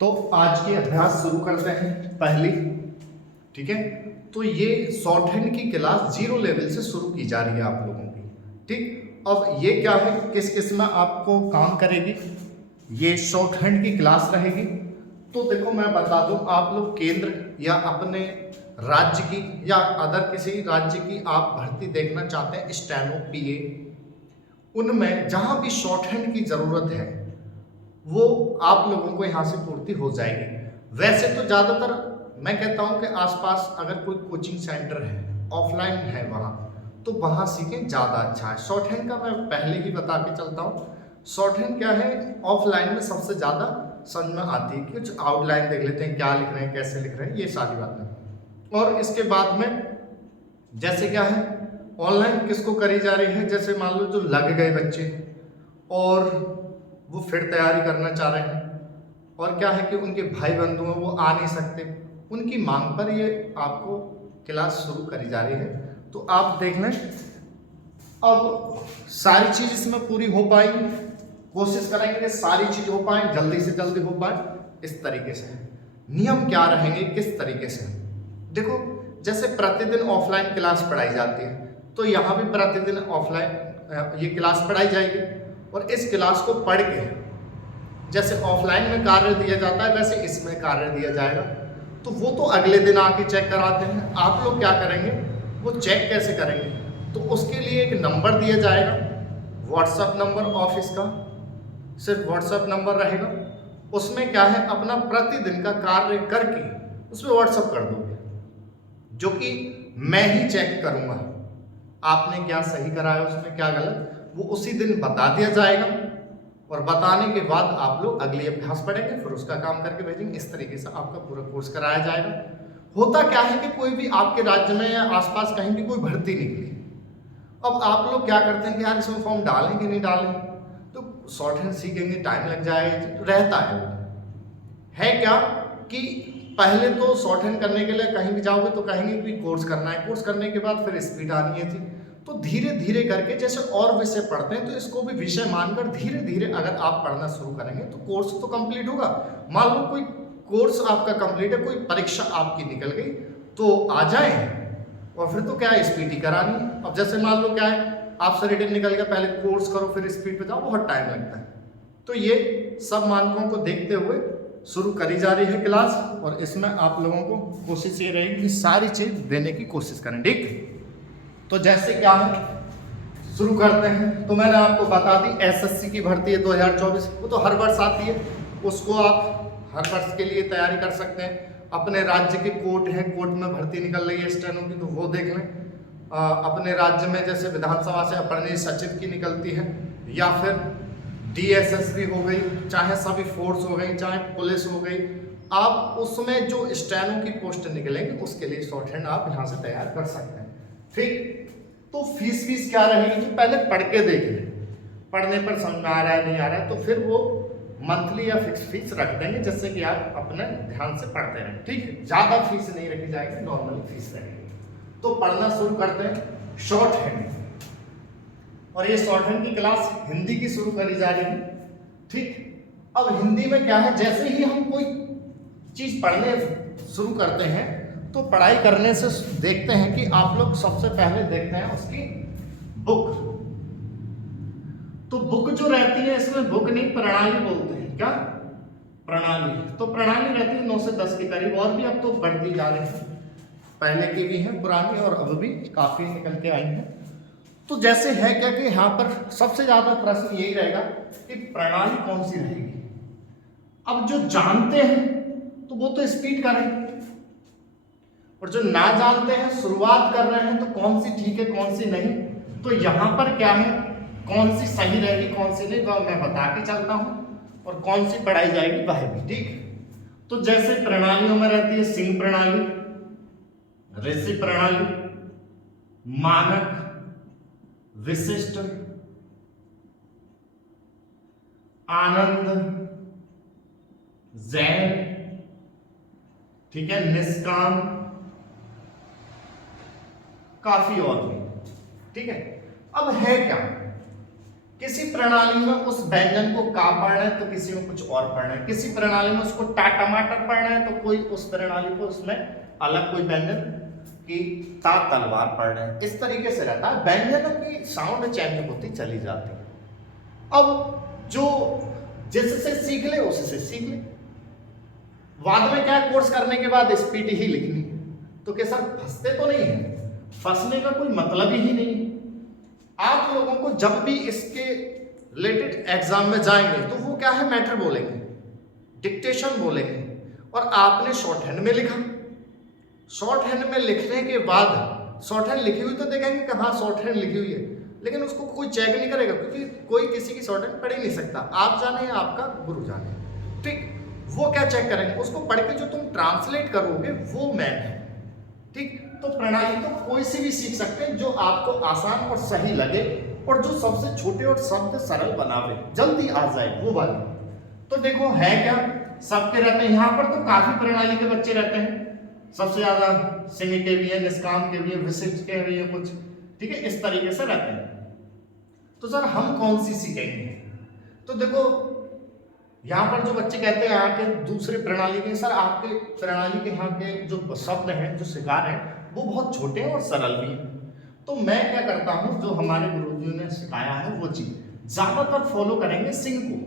तो आज की अभ्यास शुरू करते हैं पहली। ठीक है, तो ये शॉर्ट हैंड की क्लास 0 लेवल से शुरू की जा रही है आप लोगों की। ठीक, अब ये क्या है, किस किस में आपको काम करेगी, ये शॉर्ट हैंड की क्लास रहेगी। तो देखो मैं बता दूं, आप लोग केंद्र या अपने राज्य की या अदर किसी राज्य की आप भर्ती देखना चाहते हैं, स्टेनो, पीए, उनमें जहां भी शॉर्ट हैंड की जरूरत है वो आप लोगों को यहाँ से पूर्ति हो जाएगी। वैसे तो ज़्यादातर मैं कहता हूँ कि आसपास अगर कोई कोचिंग सेंटर है, ऑफलाइन है वहाँ, तो वहाँ सीखें, ज़्यादा अच्छा है। शॉर्ट हैंड का मैं पहले ही बता के चलता हूँ, शॉर्ट हैंड क्या है, ऑफलाइन में सबसे ज़्यादा समझ में आती है। कुछ आउटलाइन देख लेते हैं, क्या लिख रहे हैं, कैसे लिख रहे हैं, ये सारी बातें। और इसके बाद में जैसे क्या है, ऑनलाइन किसको करी जा रही है, जैसे मान लो जो लग गए बच्चे और वो फिर तैयारी करना चाह रहे हैं, और क्या है कि उनके भाई बंधु हैं वो आ नहीं सकते, उनकी मांग पर ये आपको क्लास शुरू करी जा रही है। तो आप देख लें, अब सारी चीज इसमें पूरी हो पाएगी, कोशिश करेंगे कि सारी चीज हो पाए, जल्दी से जल्दी हो पाए। इस तरीके से नियम क्या रहेंगे, किस तरीके से, देखो जैसे प्रतिदिन ऑफलाइन क्लास पढ़ाई जाती है, तो यहाँ भी प्रतिदिन ऑफलाइन ये क्लास पढ़ाई जाएगी। और इस क्लास को पढ़ के जैसे ऑफलाइन में कार्य दिया जाता है वैसे इसमें कार्य दिया जाएगा। तो वो तो अगले दिन आके चेक कराते हैं, आप लोग क्या करेंगे, वो चेक कैसे करेंगे, तो उसके लिए एक नंबर दिया जाएगा, व्हाट्सएप नंबर ऑफिस का, सिर्फ व्हाट्सएप नंबर रहेगा। उसमें क्या है, अपना प्रतिदिन का कार्य करके उसमें व्हाट्सएप कर दोगे, जो कि मैं ही चेक करूंगा आपने क्या सही कराया, उसमें क्या गलत, वो उसी दिन बता दिया जाएगा। और बताने के बाद आप लोग अगली अभ्यास पढ़ेंगे, फिर उसका काम करके भेजेंगे। इस तरीके से आपका पूरा कोर्स कराया जाएगा। होता क्या है कि कोई भी आपके राज्य में या आसपास कहीं भी कोई भर्ती निकली, अब आप लोग क्या करते हैं कि यार इसमें फॉर्म डालें कि नहीं डालें, तो शॉर्ट हैंड सीखेंगे, टाइम लग जाएगा, रहता है वो। है क्या कि पहले तो शॉर्ट हैंड करने के लिए कहीं भी जाओगे तो कहेंगे कि कोर्स करना है, कोर्स करने के बाद फिर स्पीड आनी है थी। तो धीरे धीरे करके जैसे और विषय पढ़ते हैं, तो इसको भी विषय मानकर धीरे धीरे अगर आप पढ़ना शुरू करेंगे तो कोर्स तो कंप्लीट होगा। मान लो कोई कोर्स आपका कंप्लीट है, कोई परीक्षा आपकी निकल गई, तो आ जाए और फिर तो क्या है, स्पीड ही करानी है। अब जैसे मान लो क्या है, आपसे रिटर्न निकल गया, पहले कोर्स करो फिर स्पीड पे जाओ, बहुत टाइम लगता है। तो ये सब मानकों को देखते हुए शुरू करी जा रही है क्लास, और इसमें आप लोगों को कोशिश ये रहेगी कि सारी चीज देने की कोशिश करें। ठीक, तो जैसे क्या है, शुरू करते हैं। तो मैंने आपको बता दी एसएससी की भर्ती है 2024, वो तो हर वर्ष आती है, उसको आप हर वर्ष के लिए तैयारी कर सकते हैं। अपने राज्य के कोर्ट हैं, कोर्ट में भर्ती निकल रही है स्टेनो की, तो वो देख लें। अपने राज्य में जैसे विधानसभा से अपर्णीय सचिव की निकलती है, या फिर डीएसएसबी हो गई, चाहे सभी फोर्स हो गई, चाहे पुलिस हो गई, आप उसमें जो स्टेनो की पोस्ट निकलेंगे उसके लिए शॉर्ट हैंड आप यहाँ से तैयार कर सकते हैं। ठीक, तो फीस क्या रहेगी, जो पहले पढ़ के देख ले, पढ़ने पर समझ में आ रहा है नहीं आ रहा है, तो फिर वो मंथली या फिक्स फीस रख देंगे, जिससे कि आप अपने ध्यान से पढ़ते रहें। ठीक है, ज्यादा फीस नहीं रखी जाएगी, नॉर्मली फीस रहेगी। तो पढ़ना शुरू करते हैं शॉर्ट हैंड, और ये शॉर्ट हैंड की क्लास हिंदी की शुरू करी जा रही है। ठीक, अब हिंदी में क्या है, जैसे ही हम कोई चीज पढ़ने शुरू करते हैं, तो पढ़ाई करने से देखते हैं कि आप लोग सबसे पहले देखते हैं उसकी बुक। तो बुक जो रहती है, इसमें बुक नहीं प्रणाली बोलते हैं, क्या प्रणाली, तो प्रणाली रहती है 9 से 10 के करीब, और भी अब तो बढ़ती जा रही है, पहले की भी है पुरानी और अब भी काफी निकल के आई है। तो जैसे है क्या कि यहाँ पर सबसे ज्यादा प्रश्न यही रहेगा कि प्रणाली कौन सी रहेगी। अब जो जानते हैं तो वो तो स्पीड करें, और जो ना जानते हैं, शुरुआत कर रहे हैं, तो कौन सी ठीक है कौन सी नहीं, तो यहां पर क्या है, कौन सी सही रहेगी कौन सी नहीं, वह मैं बता के चलता हूं, और कौन सी पढ़ाई जाएगी वह भी। ठीक, तो जैसे प्रणालियों में रहती है सिंह प्रणाली, ऋषि प्रणाली, मानक, विशिष्ट, आनंद, जैन, ठीक है, निष्काम, काफी और भी। ठीक है, अब है क्या किसी प्रणाली में उस व्यंजन को का पढ़ना है तो किसी में कुछ और पढ़ना है, किसी प्रणाली में उसको टमाटर पढ़ना है तो कोई उस प्रणाली को उसमें अलग कोई व्यंजन की तलवार पढ़ना है। इस तरीके से रहता है, व्यंजनों की साउंड चेंज होती चली जाती है। अब जो जिससे सीख ले उससे सीख ले, बाद में क्या कोर्स करने के बाद स्पीड ही लिखनी, तो क्या सर फंसते तो नहीं है? फंसने का कोई मतलब ही नहीं। आप लोगों को जब भी इसके रिलेटेड एग्जाम में जाएंगे तो वो क्या है, मैटर बोलेंगे, डिक्टेशन बोलेंगे, और आपने शॉर्ट हैंड में लिखा। शॉर्ट हैंड में लिखने के बाद शॉर्ट हैंड लिखी हुई तो देखेंगे कि हाँ शॉर्ट हैंड लिखी हुई है, लेकिन उसको कोई चेक नहीं करेगा, क्योंकि कोई किसी की शॉर्ट हैंड पढ़ ही नहीं सकता, आप जाने या आपका गुरु जाने। ठीक, वो क्या चेक करेंगे, उसको पढ़ के जो तुम ट्रांसलेट करोगे वो मैन है। ठीक, तो प्रणाली तो कोई से भी सीख सकते हैं जो आपको आसान और सही लगे, और जो सबसे छोटे और शब्द सरल बनावे, जल्दी आ जाए वो वाली। तो देखो है क्या, सबके रहते हैं यहाँ पर, तो काफी प्रणाली के बच्चे रहते हैं, सबसे ज्यादा सिंह के भी है, निष्काम के भी है, विशिष्ट के भी है कुछ, ठीक है, इस तरीके से रहते हैं। तो सर हम कौन सी सीखेंगे? तो देखो यहाँ पर जो बच्चे कहते हैं यहाँ के दूसरे प्रणाली के, सर आपके प्रणाली के यहाँ के जो शब्द हैं, जो शिकार हैं, वो बहुत छोटे हैं और सरल भी हैं। तो मैं क्या करता हूँ, जो हमारे गुरुजी ने सिखाया है वो चीज ज्यादातर फॉलो करेंगे सिंह को,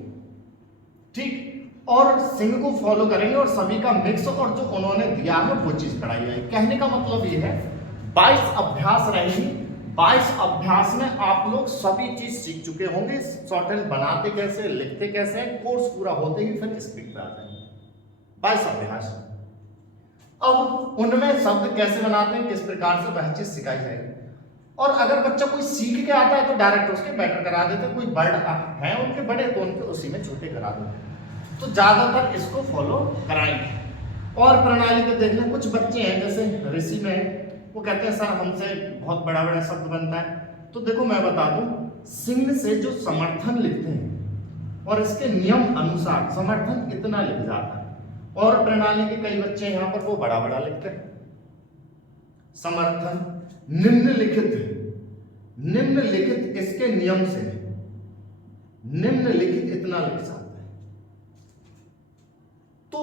ठीक, और सिंह को फॉलो करेंगे, और सभी का मिक्स, और जो उन्होंने दिया है वो चीज पढ़ाई जाएगी। कहने का मतलब ये है 22 अभ्यास रहेंगी, 22 अभ्यास में आप लोग सभी चीज सीख चुके होंगे, शॉर्ट हैंड बनाते कैसे, लिखते कैसे, कोर्स पूरा होते ही फिर स्पीड पे आ जाएंगे। 22 अभ्यास, अब उनमें शब्द कैसे बनाते हैं, किस प्रकार से वह चीज सिखाई जाएगी। और अगर बच्चा कोई सीख के आता है तो डायरेक्ट उसके बेटर करा देते, कोई बर्ड है उनके बड़े तो उनके उसी में छोटे करा देते, तो ज्यादातर इसको फॉलो कराएंगे। और प्रणाली के देख लें, कुछ बच्चे हैं जैसे ऋषि में, वो कहते हैं सर हमसे बहुत बड़ा बड़ा शब्द बनता है। तो देखो मैं बता दूं, सिंह से जो समर्थन लिखते हैं और इसके नियम अनुसार समर्थन इतना लिख जाता है, और प्रणाली के कई बच्चे यहाँ पर वो बड़ा बड़ा लिखते हैं समर्थन निम्नलिखित, निम्नलिखित इसके नियम से निम्नलिखित इतना लिख जाता है। तो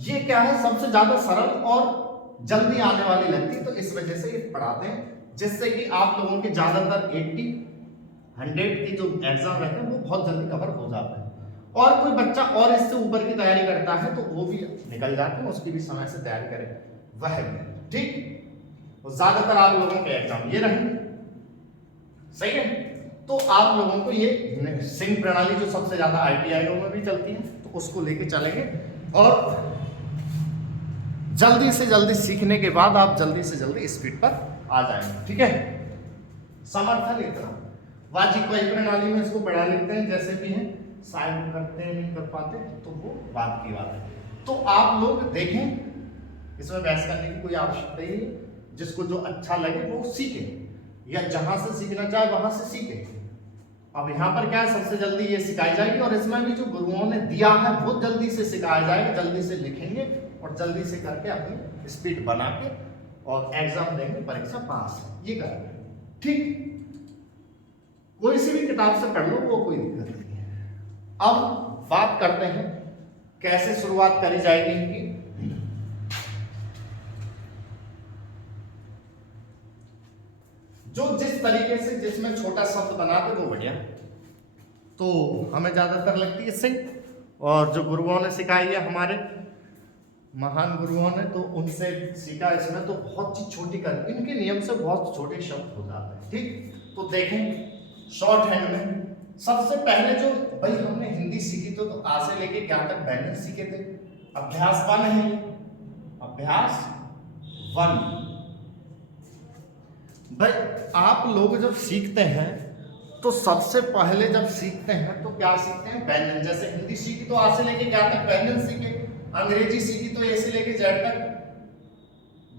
ये क्या है, सबसे ज्यादा सरल और जल्दी आने वाली लगती है, तो इस वजह से ये पढ़ाते हैं, जिससे कि आप लोगों के ज्यादातर 80, 100 की जो एग्जाम रहते हैं वो बहुत जल्दी कवर हो जाता है। और कोई बच्चा और इससे ऊपर की तैयारी करता है तो वो भी निकल जाते हैं, उसकी भी समय से तैयारी करें वह भी, ठीक। तो ज्यादातर आप लोगों के एग्जाम ये रहेंगे, सही है। तो आप लोगों को ये सिंह प्रणाली जो सबसे ज्यादा ITI में भी चलती है, तो उसको लेके चलेंगे, और जल्दी से जल्दी सीखने के बाद आप जल्दी से जल्दी स्पीड पर आ जाएंगे, ठीक है। समर्थन इतना वाजी कोई प्रणाली में इसको पढ़ा लेते हैं, जैसे भी है शायद करते हैं नहीं कर पाते तो वो बात की बात है। तो आप लोग देखें, इसमें बहस करने की कोई आवश्यकता ही नहीं, जिसको जो अच्छा लगे वो सीखे, या जहां से सीखना चाहे वहां से सीखे। अब यहाँ पर क्या है, सबसे जल्दी ये सिखाई जाएगी, और इसमें भी जो गुरुओं ने दिया है वो जल्दी से सिखाया जाएगा, जल्दी से लिखेंगे और जल्दी से करके अपनी स्पीड बना के और एग्जाम देंगे, परीक्षा पास ये करेंगे, ठीक। कोई सी भी किताब से पढ़ लो, वो कोई दिक्कत नहीं है। अब बात करते हैं कैसे शुरुआत करी जाएगी इनकी। जो जिस तरीके से जिसमें छोटा शब्द बनाते वो बढ़िया, तो हमें ज्यादातर लगती है सिंह, और जो गुरुओं ने सिखाई है हमारे महान गुरुओं ने, तो उनसे सीखा इसमें, तो बहुत चीज छोटी कर, इनके नियम से बहुत छोटे शब्द हो जाते हैं, ठीक। तो देखें शॉर्ट हैंड में सबसे पहले जो भाई हमने हिंदी सीखी तो आ से लेके क्या तक बैलेंस सीखे थे, अभ्यास 1 है, अभ्यास 1। भाई आप लोग जब सीखते हैं तो सबसे पहले जब सीखते हैं तो क्या सीखते हैं, व्यंजन। जैसे हिंदी सीखी तो आ से लेके क्या तक व्यंजन सीखे, अंग्रेजी सीखी तो ए से लेके जेड तक,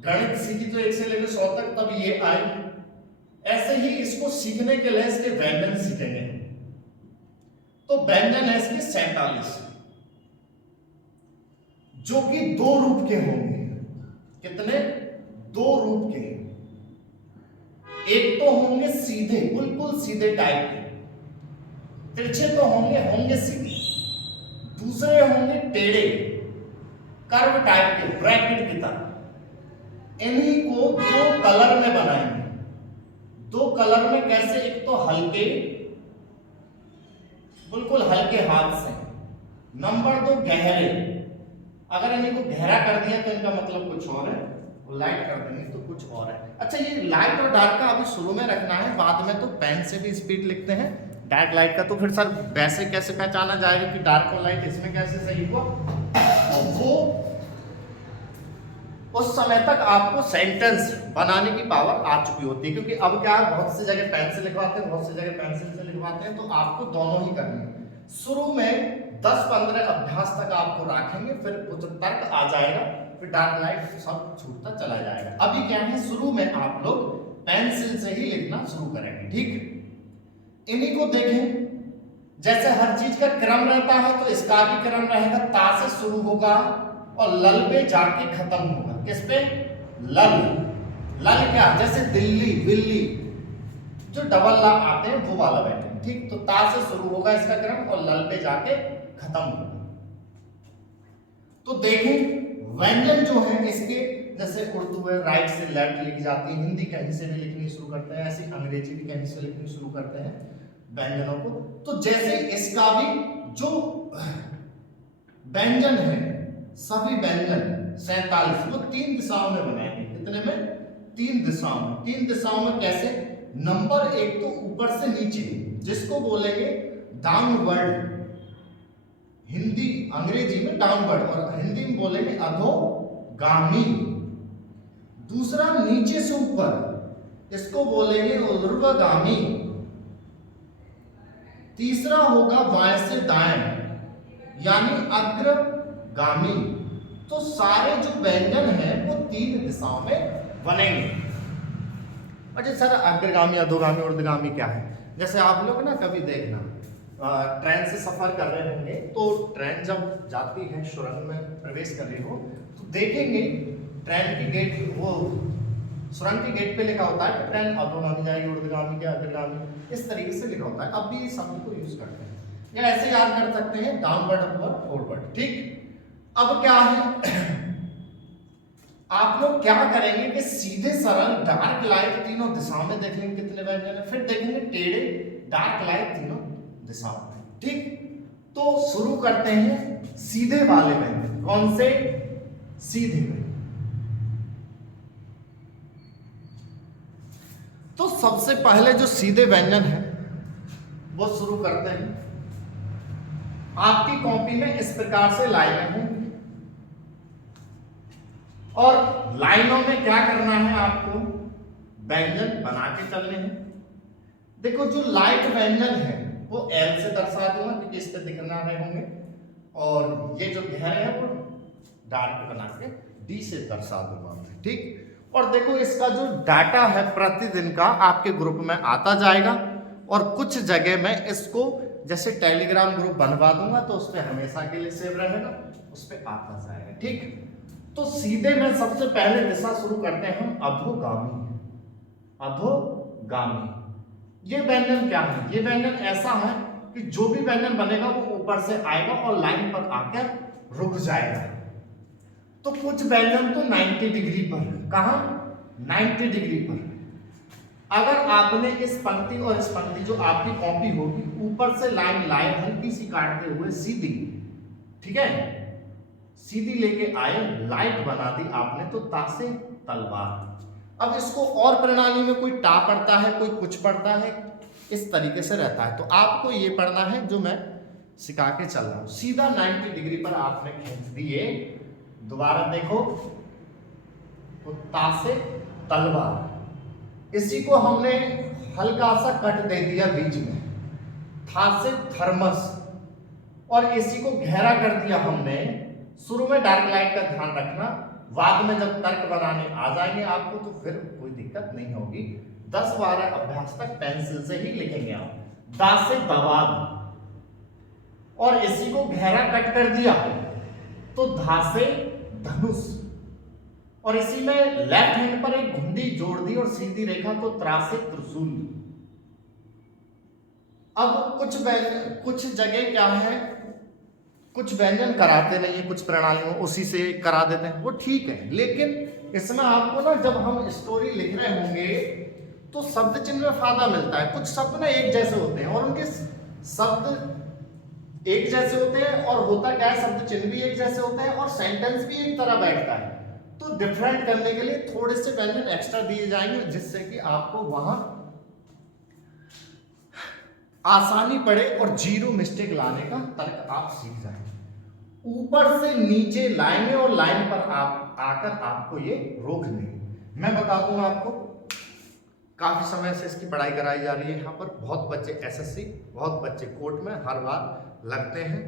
गणित सीखी तो 1 से लेके 100 तक, तब ये आई। ऐसे ही इसको सीखने के लिए इसके व्यंजन सीखेंगे, तो व्यंजन है इसके 47, जो कि 2 रूप के होंगे। कितने? 2 रूप के। एक तो होंगे सीधे, बिल्कुल सीधे टाइप के, तिरछे तो होंगे सीधे, दूसरे होंगे टेढ़े कर्व टाइप के ब्रैकेट की तरह। इन्हीं को दो कलर में बनाएंगे। दो कलर में कैसे? एक तो हल्के, बिल्कुल हल्के हाथ से, नंबर 2 गहरे। अगर इन्हीं को गहरा कर दिया तो इनका मतलब कुछ और है, लाइट कर देंगे तो कुछ और है। अच्छा, ये लाइट और डार्क का अभी शुरू में रखना है, बाद में तो पेन से भी स्पीड लिखते हैं डार्क लाइट का। तो फिर सर वैसे कैसे पहचाना जाएगा कि डार्क और लाइट इसमें कैसे सही हुआ? वो उस समय तक आपको सेंटेंस बनाने की पावर आ चुकी होती है, क्योंकि अब क्या है, बहुत सी जगह पेन से लिखवाते हैं, बहुत सी जगह पेंसिल से लिखवाते हैं, तो आपको दोनों ही करनी है। शुरू में 10-15 अभ्यास तक आपको रखेंगे, फिर कुछ तर्क आ जाएगा, फिर डार्क लाइट सब छूटता चला जाएगा। अभी क्या है, शुरू में आप लोग पेंसिल से ही लिखना शुरू करेंगे, ठीक। इन्हीं को देखें, जैसे हर चीज का क्रम रहता है तो इसका भी क्रम रहेगा। ता से शुरू होगा और लल पे जाके खत्म होगा। किस पे? लल। लल क्या? जैसे दिल्ली, बिल्ली, जो डबल ला आते हैं वो वाला बैठे, ठीक। तो ता से शुरू होगा इसका क्रम और लल पे जाके खत्म होगा। तो देखें व्यंजन जो है इसके, जैसे उर्दू है राइट से लेफ्ट लिखी जाती है, हिंदी कहीं से भी लिखनी शुरू करते हैं, ऐसे अंग्रेजी भी कहीं से लिखनी शुरू करते हैं व्यंजनों को। तो जैसे इसका भी जो व्यंजन है, सभी व्यंजन 47 वो 3 दिशाओं में बनाएंगे। कितने में? 3 दिशाओं में। 3 दिशाओं में कैसे? नंबर 1 तो ऊपर से नीचे, जिसको बोलेंगे डाउनवर्ड, हिंदी अंग्रेजी में डाउनवर्ड और हिंदी में बोलेंगे अधोगामी। दूसरा नीचे से ऊपर, इसको बोलेंगे ऊर्ध्वगामी। तीसरा होगा बाएं से दाएं, यानी अग्रगामी। तो सारे जो व्यंजन हैं वो 3 दिशाओं में बनेंगे। अच्छा सर, अग्रगामी, अधोगामी, ऊर्ध्वगामी क्या है? जैसे आप लोग ना कभी देखना, ट्रेन से सफर कर रहे होंगे, तो ट्रेन जब जाती है, सुरंग में प्रवेश कर रही हो, तो देखेंगे ट्रेन की गेट, वो सुरंग की गेट पे लिखा होता है कि ट्रेन अधोगामी जाएगी, ऊर्ध्वगामी या अग्रगामी, इस तरीके से लिखा होता है। अब भी इस शब्द को यूज करते हैं, या ऐसे याद कर सकते हैं डाउनवर्ड, अपवर्ड, फॉरवर्ड, ठीक। अब क्या है, आप लोग क्या करेंगे कि सीधे सरल डार्क लाइट तीनों दिशाओं में देखेंगे कितने व्यंजन है, फिर देखेंगे टेढ़े डार्क लाइट तीनों दिशाओं में, ठीक। तो शुरू करते हैं सीधे वाले व्यंजन। कौन से? सीधे में। तो सबसे पहले जो सीधे व्यंजन है वो शुरू करते हैं। आपकी कॉपी में इस प्रकार से लाइनें होंगी, और लाइनों में क्या करना है, आपको व्यंजन बना के चलने हैं। देखो जो लाइट व्यंजन है वो L से दर्शा दूंगा, क्योंकि इस पे दिखना रहे होंगे, और ये जो गहरे है वो डार्क बना के D से दर्शा दूंगा, ठीक। और देखो इसका जो डाटा है प्रतिदिन का आपके ग्रुप में आता जाएगा, और कुछ जगह मैं इसको जैसे टेलीग्राम ग्रुप बनवा दूंगा, तो उस पर हमेशा के लिए सेव रहेगा, उस पर आता जाएगा, ठीक। तो सीधे में सबसे पहले दिशा शुरू करते हैं हम अधोगामी। अधोगामी ये व्यंजन क्या है? ये व्यंजन ऐसा है कि जो भी व्यंजन बनेगा वो ऊपर से आएगा और लाइन पर आकर रुक जाएगा। तो कुछ व्यंजन तो 90 डिग्री पर, कहां? 90 डिग्री पर। अगर आपने इस पंक्ति और इस पंक्ति, जो आपकी कॉपी होगी, ऊपर से लाइन लाए हल्की सी काटते हुए सीधी, ठीक है, सीधी लेके आए, लाइट बना दी आपने, तो ता से तलवार। अब इसको और प्रणाली में कोई टा पढ़ता है, कोई कुछ पढ़ता है, इस तरीके से रहता है। तो आपको ये पढ़ना है जो मैं सिखा के चल रहा हूं। सीधा 90 डिग्री पर आपने खींच दिए, दोबारा देखो, तो ता से तलवार। इसी को हमने हल्का सा कट दे दिया बीच में, था से थर्मस, और इसी को गहरा कर दिया हमने। शुरू में डार्क लाइट का ध्यान रखना, बाद में जब तर्क बनाने आ जाएंगे आपको तो फिर कोई दिक्कत नहीं होगी। 10-12 अभ्यास तक पेंसिल से ही लिखेंगे आप। दा से दवाद, और इसी को गहरा कट कर दिया तो धा से धनुष, और इसी में लेफ्ट हैंड पर एक घुंडी जोड़ दी और सीधी रेखा, तो त्रा से त्रिशूल। अब कुछ जगह क्या है, कुछ व्यंजन कराते नहीं है, कुछ प्रणालियों उसी से करा देते हैं, वो ठीक है, लेकिन इसमें आपको ना जब हम स्टोरी लिख रहे होंगे तो शब्द चिन्ह में फायदा मिलता है। कुछ शब्द ना एक जैसे होते हैं और उनके शब्द एक जैसे होते हैं, और होता क्या है, शब्द चिन्ह भी एक जैसे होते हैं और सेंटेंस भी एक तरह बैठता है। तो डिफरेंट करने के लिए थोड़े से व्यंजन एक्स्ट्रा दिए जाएंगे, जिससे कि आपको वहां आसानी पड़े और जीरो मिस्टेक लाने का तर्क आप सीख जाएंगे। ऊपर से नीचे लाएंगे और लाइन पर आप आकर आपको ये रोक लेंगे। मैं बता दूं आपको, काफी समय से इसकी पढ़ाई कराई जा रही है यहाँ पर। बहुत बच्चे एसएससी, बहुत बच्चे कोर्ट में हर बार लगते हैं,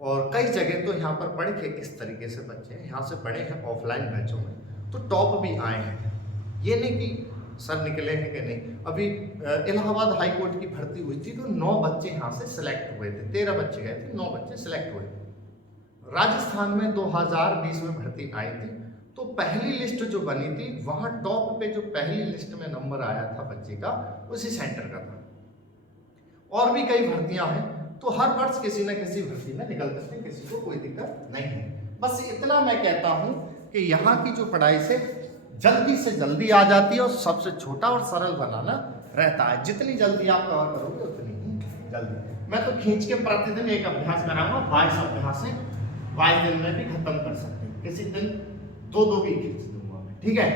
और कई जगह तो यहाँ पर पढ़े थे इस तरीके से बच्चे यहाँ से पढ़े हैं ऑफलाइन बैचों में, तो टॉप भी आए हैं। ये नहीं कि सर निकले हैं कि नहीं। अभी इलाहाबाद हाई कोर्ट की भर्ती हुई थी तो 9 बच्चे यहाँ से सिलेक्ट हुए थे, 13 बच्चे गए थे, 9 बच्चे सिलेक्ट हुए थे। राजस्थान में 2020 में भर्ती आई थी, तो पहली लिस्ट जो बनी थी वहां टॉप पे जो पहली लिस्ट में नंबर आया था बच्चे का, उसी सेंटर का था। और भी कई भर्तियां हैं, तो हर वर्ष किसी न किसी भर्ती में निकल सकते हैं, किसी को कोई दिक्कत नहीं है। बस इतना मैं कहता हूं कि यहाँ की जो पढ़ाई से जल्दी आ जाती है, और सबसे छोटा और सरल बनाना रहता है। जितनी जल्दी आप कवर करोगे उतनी ही जल्दी। मैं तो खींच के प्रतिदिन एक अभ्यास कराऊंगा, 22 अभ्यास है, 22 दिन में भी खत्म कर सकते हैं। किसी दिन 2 भी खींच दूंगा मैं, ठीक है।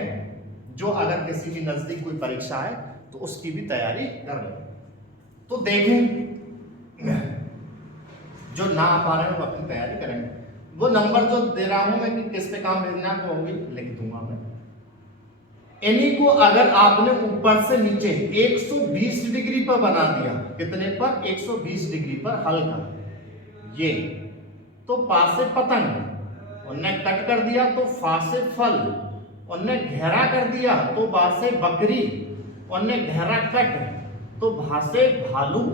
जो अगर किसी की नजदीक कोई परीक्षा है तो उसकी भी तैयारी कर लें। तो देखें, जो ना आ पा रहे हैं वो अपनी तैयारी करेंगे। वो नंबर जो दे रहा हूं मैं कि किस पे काम भेजना है वो भी लिख दूंगा मैं। इन्हीं को अगर आपने ऊपर से नीचे 120 डिग्री पर बना दिया, कितने पर, 120 डिग्री पर हल्का, ये तो पा से पतंग, उनने कट कर दिया तो फा से फल, उनने घेरा कर दिया तो बा से बकरी, उनने घेरा कट तो भा से भालू।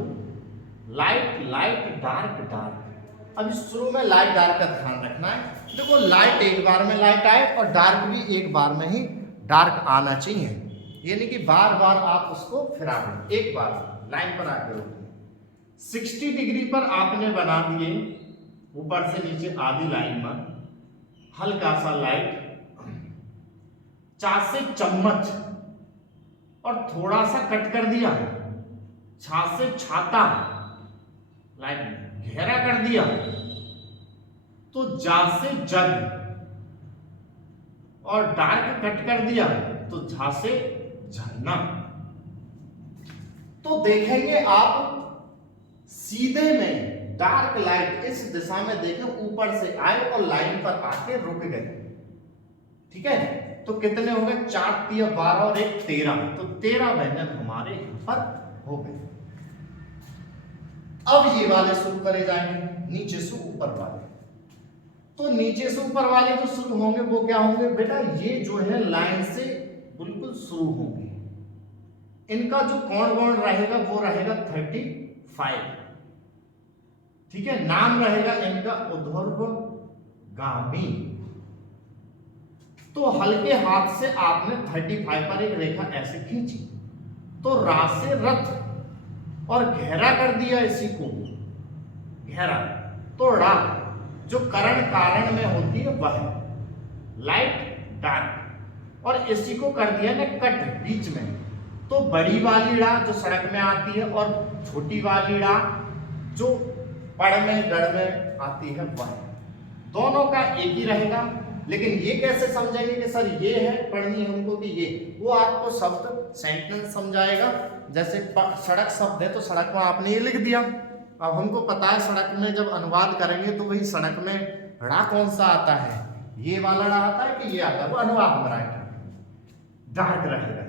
Light light dark dark. अब शुरू में लाइट डार्क का ध्यान रखना है। देखो, लाइट एक बार में लाइट आए और डार्क भी एक बार में ही डार्क आना चाहिए, ये नहीं कि बार बार आप उसको फिरा दें, एक बार लाइन पर आकर रोकिए। 60 डिग्री पर आपने बना दिए, ऊपर से नीचे आधी लाइन में हल्का सा लाइट, चा से चम्मच और थोड़ा सा कट कर दिया, छा से छाता, लाइट घेरा कर दिया, तो जा से जग, और डार्क कट कर दिया तो झा से झरना। तो देखेंगे आप सीधे में डार्क लाइट इस दिशा में देखें, ऊपर से आए और लाइन पर आके रुक गए, ठीक है। तो कितने हो गए, 4 3 12 और 1 13, तो 13 व्यंजन हमारे यहां पर हो गए। अब ये वाले शुरू करे जाएंगे, नीचे से ऊपर वाले। तो नीचे से ऊपर वाले जो शुरू होंगे वो क्या होंगे बेटा, ये जो है लाइन से बिल्कुल शुरू होंगे। इनका जो कोण रहेगा वो रहेगा 35, ठीक है। नाम रहेगा इनका ऊर्ध्वगामी। तो हल्के हाथ से आपने 35 पर एक रेखा ऐसे खींची, तो रा से रथ और घेरा कर दिया इसी को, घेरा, तो रा जो करण कारण में होती है वह लाइट डार्क, और इसी को कर दिया ना कट बीच में। तो बड़ी वाली ड़ा जो सड़क में आती है और छोटी वाली ड़ा जो पड़ में गढ़ में आती है वह, दोनों का एक ही रहेगा। लेकिन ये कैसे समझेंगे कि सर ये है पढ़नी है हमको कि ये, वो आपको शब्द सेंटेंस समझाएगा। जैसे सड़क शब्द है तो सड़क में आपने ये लिख दिया, अब हमको पता है सड़क में जब अनुवाद करेंगे तो वही सड़क में ड़ा कौन सा आता है, ये वाला ड़ा आता है कि ये आता है, वो अनुवाद में राइट डार्क रहेगा।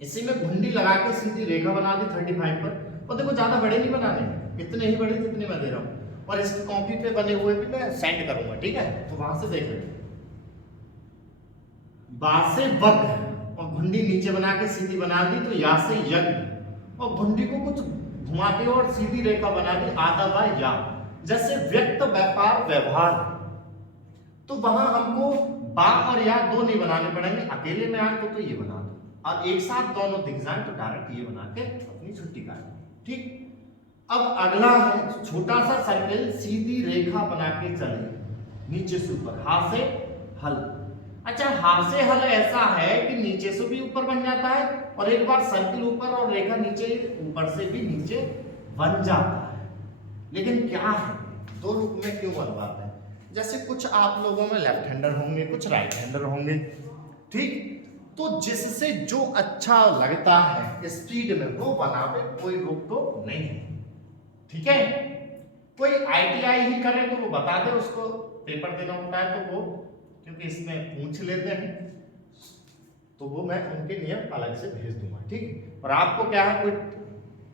इसी में घुंडी लगा के सीधी रेखा बना दी 35 पर, और देखो ज्यादा बड़े नहीं बनाने, इतने ही बड़े जितने मैं दे रहा हूँ, और इस कॉपी पे बने हुए भी मैं सेंड करूंगा, ठीक है। तो वहां से देख लेंगे, बा से बग और घुंडी नीचे बना के सीधी बना दी, तो या से यज्ञ, और घुंडी को कुछ घुमाते और सीधी रेखा बना दी आधा बा या, जैसे व्यक्त व्यापार व्यवहार। तो वहां हमको बा और या दो नहीं बनाने पड़ेंगे, अकेले में आए तो ये बना दो, और एक साथ दोनों दिख जाए तो डायरेक्ट ये बना के अपनी छुट्टी काट, ठीक। अब अगला है छोटा सा सर्किल सीधी रेखा बना के चले नीचे से ऊपर, हा से हल। अच्छा, हा से हल ऐसा है कि नीचे से भी ऊपर बन जाता है और एक बार सर्किल ऊपर और रेखा नीचे, ऊपर से भी नीचे बन जाता है। लेकिन क्या है, दो रूप में क्यों बनवाते हैं? जैसे कुछ आप लोगों में लेफ्ट हैंडर होंगे, कुछ राइट हैंडर होंगे, ठीक? तो जिससे जो अच्छा लगता है स्पीड में वो बनावे, कोई रोक टोक नहीं है, ठीक है? कोई ITI ही करे तो वो बता दे, उसको पेपर देना होता है तो वो, क्योंकि इसमें पूछ लेते हैं तो वो मैं उनके नियम अलग से भेज दूंगा, ठीक? और आपको क्या है, कोई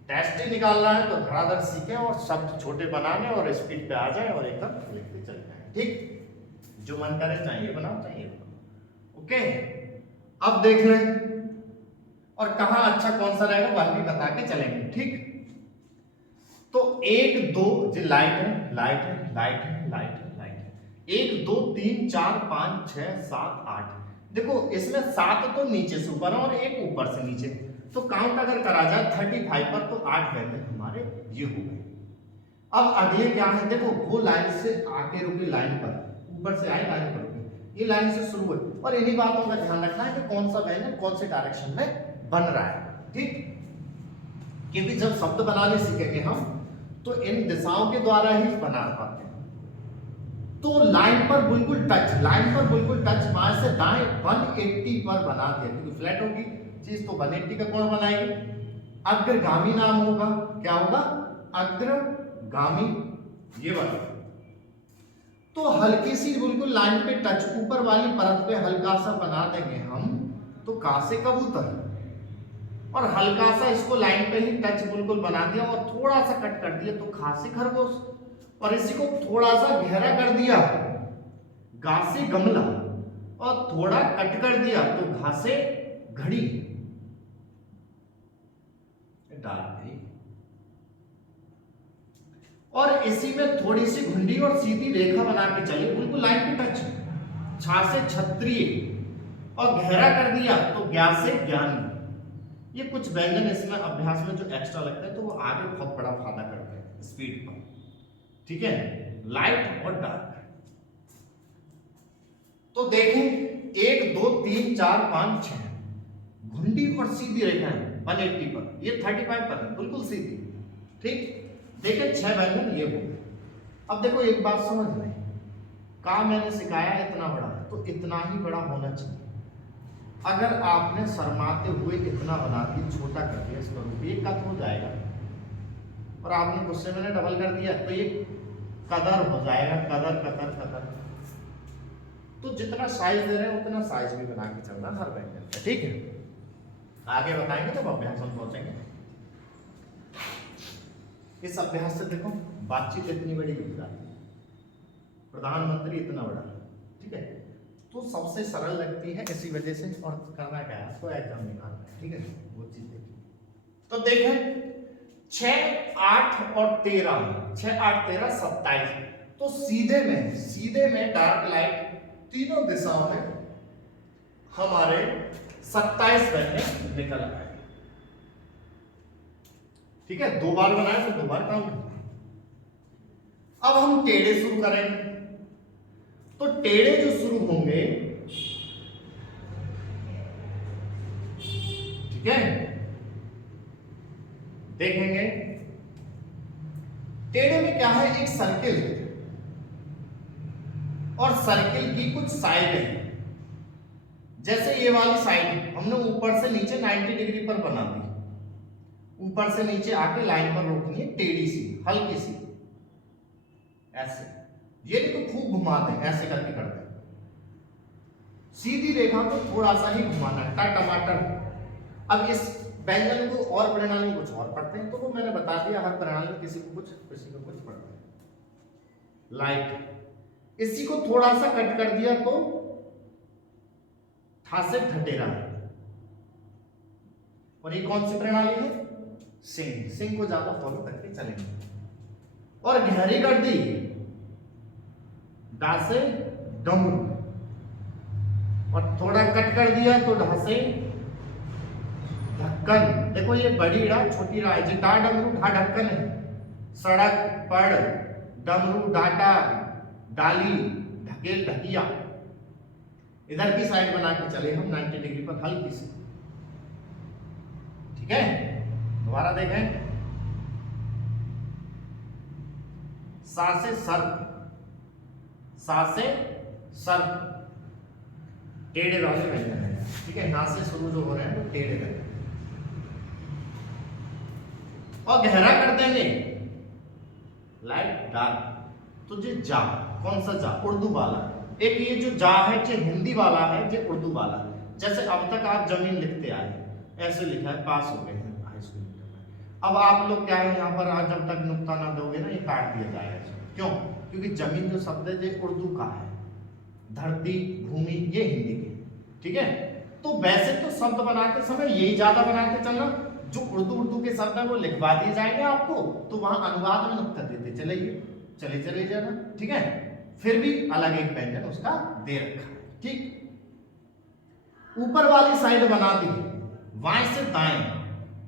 टेस्ट ही निकालना है तो धड़ाधड़ सीखें और शब्द छोटे बनाने और स्पीड पे आ जाए और एकदम लिखते चले जाए, ठीक? जो मन करे चाहिए बनाओ, चाहिए बनाओ, ओके? अब देख लें और कहाँ अच्छा कौन सा रहेगा वह भी बता के चलेंगे, ठीक? तो 1 2 जो लाइट है, लाइट है, लाइट है, लाइट है, लाइट है, 1 2 3 4 5 6 7 8। देखो इसमें 7 तो नीचे से ऊपर और एक ऊपर से नीचे, तो काउंट अगर करा जाए 35 पर तो 8 व्यंजन हमारे ये हो गए। अब अगले क्या है, देखो वो लाइन से आके रुकी, लाइन पर ऊपर से आई, लाइन पर रुकी, ये लाइन से शुरू हुई, और इन्हीं बातों का ध्यान रखना है कि कौन सा व्यंजन कौन से डायरेक्शन में बन रहा है, ठीक? क्योंकि जब शब्द बनाने सीखेंगे हम तो इन दिशाओं के द्वारा ही बना पाते हैं। तो लाइन पर बिल्कुल टच, लाइन पर बिल्कुल टच, बाएं से दाएं 180 पर बना दिया, क्योंकि फ्लैट होगी चीज तो 180 का कोण बनाएगी। अग्रगामी नाम होगा, क्या होगा? अग्रगामी, ये वाला। तो हल्की सी बिल्कुल लाइन पे टच, ऊपर वाली परत पे हल्का सा बना देंगे हम, तो का से कबूतर, और हल्का सा इसको लाइन पे ही टच बिल्कुल बना दिया और थोड़ा सा कट कर दिया तो खा से खरगोश, और इसी को थोड़ा सा गहरा कर दिया, गा से गमला, और थोड़ा कट कर दिया तो घा से घड़ी, डाल गई। और इसी में थोड़ी सी घुंडी और सीधी रेखा बना के चलिए, बिल्कुल लाइन पे टच, छा से क्षत्रिय, और गहरा कर दिया तो ज्ञा से ज्ञानी। ये कुछ व्यंजन इसमें अभ्यास में जो एक्स्ट्रा लगते हैं तो वो आगे बहुत बड़ा फायदा करते हैं स्पीड पर, ठीक है? लाइट और डार्क। तो देखें 1 2 3 4 5 6 घुंडी और सीधी रेखा है 180 पर, ये 35 पर है, बिल्कुल सीधी, ठीक? देखें 6 व्यंजन ये हो। अब देखो एक बात समझ लें, का मैंने सिखाया इतना बड़ा, तो इतना ही बड़ा होना चाहिए। अगर आपने शर्माते हुए इतना बना दिया, छोटा कर दिया, इसका रूप ये कट हो जाएगा, और आपने गुस्से में डबल कर दिया तो ये कदर हो जाएगा, कदर कतर कतर। तो जितना साइज दे रहे हैं उतना साइज भी बना के चलना हर व्यंजन का, ठीक है? आगे बताएंगे जब अभ्यास में पहुंचेंगे। इस अभ्यास से देखो बातचीत इतनी बड़ी गुजराती, प्रधानमंत्री इतना बड़ा, ठीक है? तो सबसे सरल लगती है इसी वजह से, और करना क्या है, इसको एग्जाम निकालना है, ठीक है? वो चीज देखिए। तो देखें 6 8 और 13, 6 8 13 27, तो सीधे में डार्क लाइट तीनों दिशाओं में हमारे 27 व्यंजन निकल आए, ठीक है? 2 बार बनाए तो 2 बार काउंट। अब हम टेढ़े शुरू करेंगे, तो टेढ़े जो शुरू होंगे, ठीक है? देखेंगे टेढ़े में क्या है, एक सर्किल है और सर्किल की कुछ साइड है, जैसे ये वाली साइड हमने ऊपर से नीचे 90 डिग्री पर बना दी, ऊपर से नीचे आके लाइन पर रोकनी है, टेढ़ी सी, हल्की सी, ऐसे। ये नहीं तो खूब घुमाते हैं, ऐसे करके करते हैं। सीधी रेखा को थोड़ा सा ही घुमाना है, टमाटर। अब इस व्यंजन को और प्रणाली कुछ और पढ़ते हैं, तो वो मैंने बता दिया, हर प्रणाली किसी को कुछ पढ़ते हैं। लाइट, इसी को थोड़ा सा कट कर दिया तो था से ठटेरा है, और ये कौन सी प्रणाली है? सिंह को ज्यादा फॉलो करके चलेंगे। और गहरी कर दी, डा से डमरू, और थोड़ा कट कर दिया तो ढा से ढक्कन। देखो ये बड़ी रा छोटी रा है, जी डा डमरू ढा ढक्कन है, सड़क, पड़, डमरू, डाटा, डाली, ढकेल, ढकिया। इधर की साइड बना के चले हम 90 डिग्री पर हल्की से, ठीक है। दोबारा देखें, सा से सर्प, सा से सर्प, टेढ़े वाले व्यंजन है, ठीक है। यहां से शुरू जो हो रहे हैं वो टेढ़े व्यंजन और गहरा कर देंगे, लाइट डार्क। तो ये जा, कौन सा जा? उर्दू वाला। एक ये जो जा है जो हिंदी वाला है, ये उर्दू वाला। जैसे अब तक आप जमीन लिखते आए, ऐसे लिखा है, पास हो गए हैं हाई स्कूल में। अब आप लोग क्या है, यहाँ पर आज जब तक नुक्ता ना दोगे ना, ये काट दिया जाएगा। क्यों? क्योंकि जमीन जो शब्द है ये उर्दू का है, धरती, भूमि ये हिंदी की, ठीक है। तो वैसे तो शब्द बनाते समय यही ज्यादा बनाते चलना, जो उर्दू के शब्द है वो लिखवा दिए जाएंगे आपको, तो वहां अनुवाद में नुक्ता देते चले जाना, ठीक है। फिर भी अलग एक व्यंजन उसका दे रखा है, ठीक। ऊपर वाली साइड बना दी बाएं से दाएं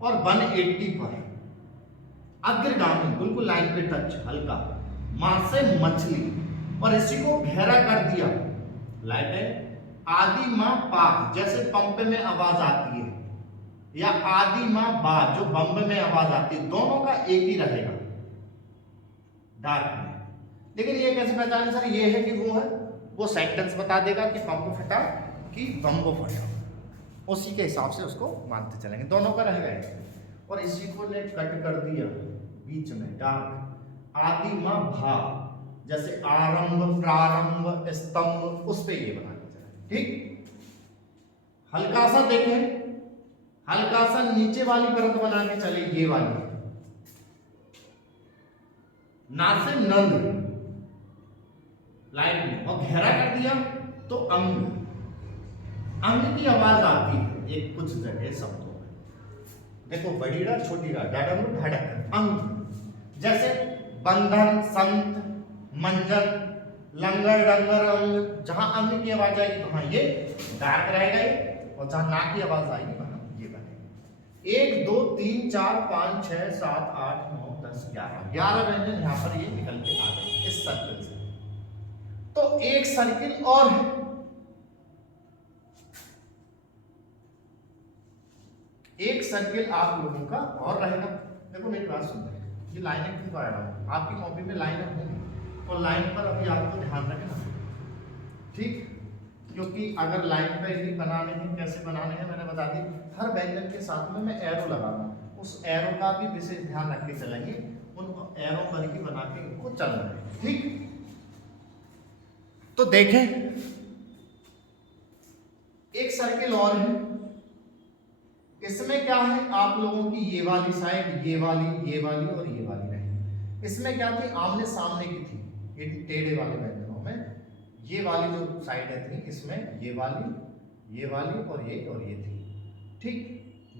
और 180 पर अग्रगामी, बिल्कुल लाइन पे टच, हल्का। मां से मछली, और इसी को गहरा कर दिया, लाइट है। आदि मां पा, जैसे पंप में आवाज आती है, या आदि मां बा जो बम्ब में आवाज आती है, दोनों का एक ही रहेगा डार्क में। लेकिन ये कैसे पहचाने सर? ये है कि वो है, वो सेंटेंस बता देगा कि पंप फटा कि बम्ब फटा, उसी के हिसाब से उसको मानते चलेंगे, दोनों का रहेगा। और इसी को ने कट कर दिया बीच में डार्क, आदि मां भा, जैसे आरंभ, प्रारंभ, स्तंभ, उस पे ये बना के चलेंगे, ठीक। हल्का सा देखें, हल्का सा नीचे वाली परत बना के चले, ये वाली ना से नंद, लाइट में, और गहरा कर दिया तो अंग, अंग की आवाज आती है एक कुछ जगह शब्दों में। देखो, बड़ी रा, छोटी रा, डाडम, ढड़क, अंग। जैसे बंधन, संत, मंजन, लंगर, डंगर, अंग। जहां अंग की आवाज आएगी वहां ये डार्क रहेगा ये, और जहां ना की आवाज आएगी वहां ये बनेगा। 1 2 3 4 5 6 7 8 9 10 11 व्यंजन यहाँ पर ये निकल के आ गए इस सर्कल से। तो एक सर्किल और है, एक सर्किल आप लोगों का और रहेगा। देखो मेरी बात सुन, ये लाइनें क्यों पढ़ रहा हूं, आपकी कॉपी में लाइनें होंगी, और लाइन पर अभी आपको ध्यान रखना, ठीक। क्योंकि अगर लाइन पे ही बनाने हैं, कैसे बनाने हैं मैंने बता दी। हर व्यंजन के साथ में मैं एरो लगा रहा हूं, उस एरो का भी विशेष ध्यान रख के चलेंगे, उन एरो पर ही बना के इनको चलना है, ठीक। तो देखें, एक सर्किल और है, इसमें क्या है, आप लोगों की ये वाली साइड, ये वाली और ये वाली रही। इसमें क्या थी, आमने सामने की थी, ये टेढ़े वाले व्यंजनों में ये वाली जो साइडें थी, इसमें ये वाली और ये थी, ठीक।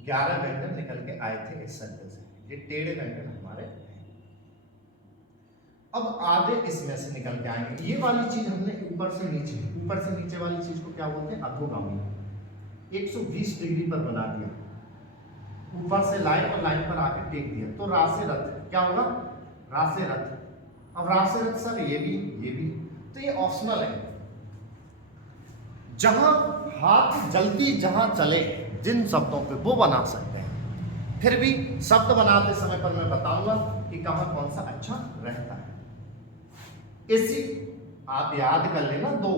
11 व्यंजन निकल के आए थे इस सर्कल से, ये टेढ़े व्यंजन हमारे हैं। अब आधे इसमें से निकल के आएंगे। ये वाली चीज हमने ऊपर से नीचे वाली चीज को क्या बोलते हैं, अधोगामी। 120 डिग्री पर बना दिया, ऊपर से लाइन और लाइन पर आके टेक दिया, तो रासे रथ क्या होगा, रासे रथ। अब रासे रथ सर ये भी, तो ये ऑप्शनल है, जहां हाथ जल्दी जहां चले जिन शब्दों पे वो बना सकते हैं। फिर भी शब्द बनाते समय पर मैं बताऊंगा कि कहां कौन सा अच्छा रहता है। इसी आप याद कर लेना, 2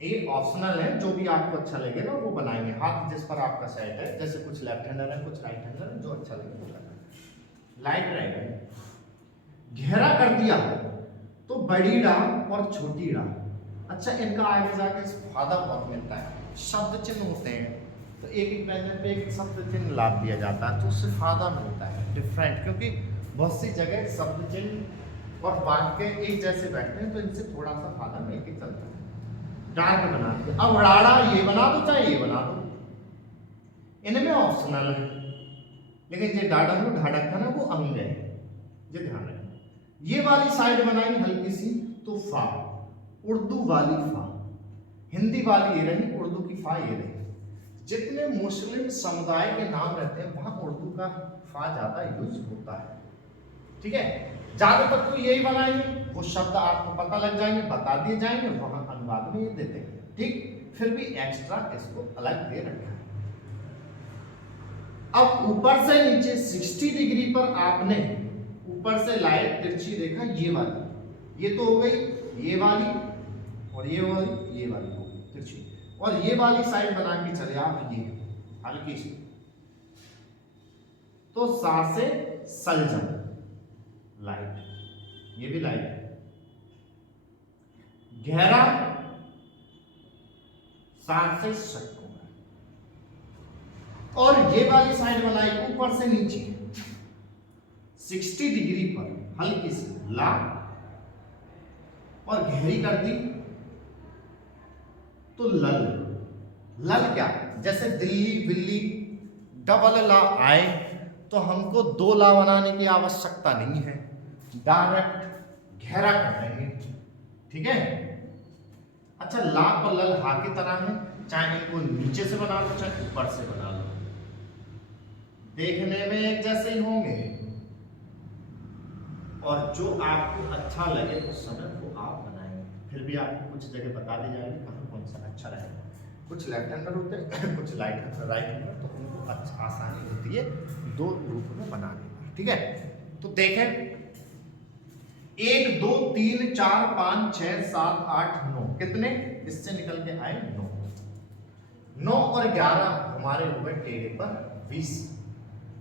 ये ऑप्शनल है, जो भी आपको अच्छा लगे ना वो बनाएंगे, हाथ जिस पर आपका सेट है। जैसे कुछ लेफ्ट हैंडर है, कुछ राइट हैंडर है, जो अच्छा लगे वो करना। लाइट रहेगा, गहरा कर दिया तो बड़ी डा और छोटी डा। अच्छा, इनका आगे जाके फायदा बहुत मिलता है, शब्द चिन्ह होते हैं, तो एक व्यंजन पे एक शब्द चिन्ह लाभ दिया जाता है, तो उससे फायदा मिलता है डिफरेंट, क्योंकि बहुत सी जगह शब्द चिन्ह और वाक्य एक जैसे बैठते हैं, तो इनसे थोड़ा सा फायदा मिलके चलता है। डार्क बना दो, अब राड़ा ये बना दो चाहे ये बना दो, इनमें ऑप्शनल है, लेकिन ये डाडंग ढाडक था ना वो अंग है, ये ध्यान रखना। ये वाली साइड बनाई हल्की सी, तो फा, उर्दू वाली फा, हिंदी वाली ये रही, उर्दू की फा ये रही। जितने मुस्लिम समुदाय के नाम रहते हैं वहां उर्दू का फा ज्यादा यूज होता है, ठीक है, ज्यादातर तो यही बनाएंगे, वो शब्द आपको पता लग जाएंगे, बता दिए जाएंगे, वहां अनुवाद में ये देते हैं। ठीक, फिर भी एक्स्ट्रा इसको अलग दे रखा है। अब ऊपर से नीचे 60 डिग्री पर आपने ऊपर से लाइट तिरछी रेखा ये वाली, ये तो हो गई ये वाली, और ये वाली हो गई तिरछी, और ये वाली साइड बना के चले आप ये हल्की सी, तो सा से सलजम लाइट, ये भी लाइट है, गहरा सा से षटकोण, और ये वाली साइड बनाई ऊपर से नीचे 60 डिग्री पर हल्की सी ला, और गहरी कर दी तो लल। लल क्या, जैसे दिल्ली बिल्ली डबल ला आए तो हमको दो ला बनाने की आवश्यकता नहीं है, डायरेक्ट गहरा कर देंगे। ठीक है, अच्छा ला पर लल हा की तरह है, चाहे इनको नीचे से बना लो चाहे ऊपर से बना लो, देखने में एक जैसे ही होंगे, और जो आपको अच्छा लगे उस समय वो आप बनाएंगे। फिर भी आपको कुछ जगह बता दी जाएगी कहाँ कौन सा अच्छा रहेगा। कुछ लेफ्ट हैंडर होते हैं, कुछ राइट हैंडर, तो उनको अच्छा आसानी होती है दो ग्रुप में बनाने में। ठीक है, तो देखें 1 2 3 4 5 6 7 8 9, कितने इससे निकल के आए 9, 9 और 11 हमारे हो गए टेढ़े पर 20,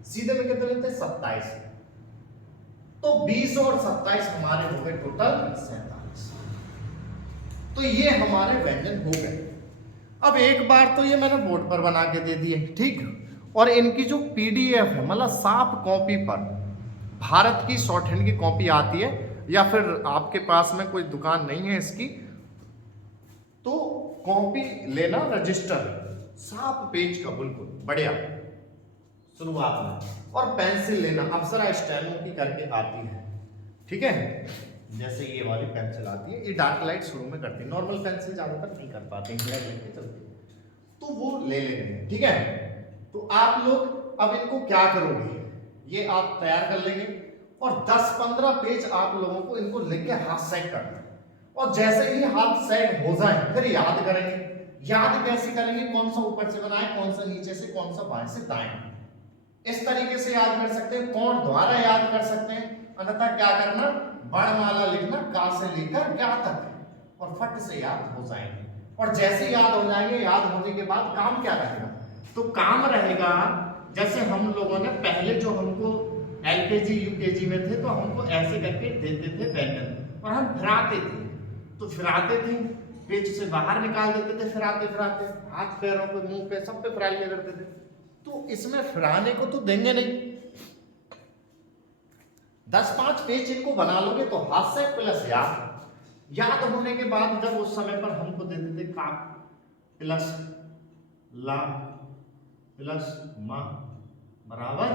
सीधे में कितने लेते 27, तो 20 और 27 हमारे हो गए टोटल 47। तो ये हमारे व्यंजन हो गए। अब एक बार तो ये मैंने बोर्ड पर बना के दे दिए, ठीक, और इनकी जो पीडीएफ है, मतलब सॉफ्ट कॉपी पर, भारत की शॉर्ट हैंड की कॉपी आती है, या फिर आपके पास में कोई दुकान नहीं है इसकी, तो कॉपी लेना, रजिस्टर 7 पेज का बिल्कुल बढ़िया शुरुआत में, और पेंसिल लेना, अप्सरा स्टेनो की करके आती है। ठीक है, जैसे ये वाली पेंसिल आती है, ये डार्क लाइट शुरू में करती है, नॉर्मल पेंसिल ज्यादातर नहीं कर पाते हैं, ब्लैक लेके चलती है, तो वो ले लेंगे। ठीक है, तो आप लोग अब इनको क्या करोगे, ये आप तैयार कर लेंगे, और 10-15 पेज आप लोगों को इनको लिख के हाथ सेट करना है, और जैसे ही हाथ सेट हो जाए फिर याद करेंगे। याद कैसे करेंगे, कौन सा ऊपर से बनाए, कौन सा नीचे से, कौन सा बाएं से दाएं, इस तरीके से याद कर सकते हैं, कोण द्वारा याद कर सकते हैं। अन्यथा क्या करना, वर्णमाला लिखना का से लेकर क्या तक, और फट से याद हो जाएंगे। और जैसे याद हो जाएंगे, याद होने के बाद काम क्या रहेगा, तो काम रहेगा जैसे हम लोगों ने पहले जो हमको एलकेजी यूकेजी में थे तो हमको ऐसे करके देते थे व्यंजन, और हम फिराते थे, तो फिराते थे, पेज से बाहर निकाल देते थे, फिराते फिराते हाथ पैरों पे मुंह पे सब पे फिरा लिया करते थे। तो इसमें फिराने को तो देंगे नहीं, 10-5 पेज इनको बना लोगे तो हाथ से प्लस याद होने के बाद जब उस समय पर हमको दे देते का प्लस ला प्लस मा बराबर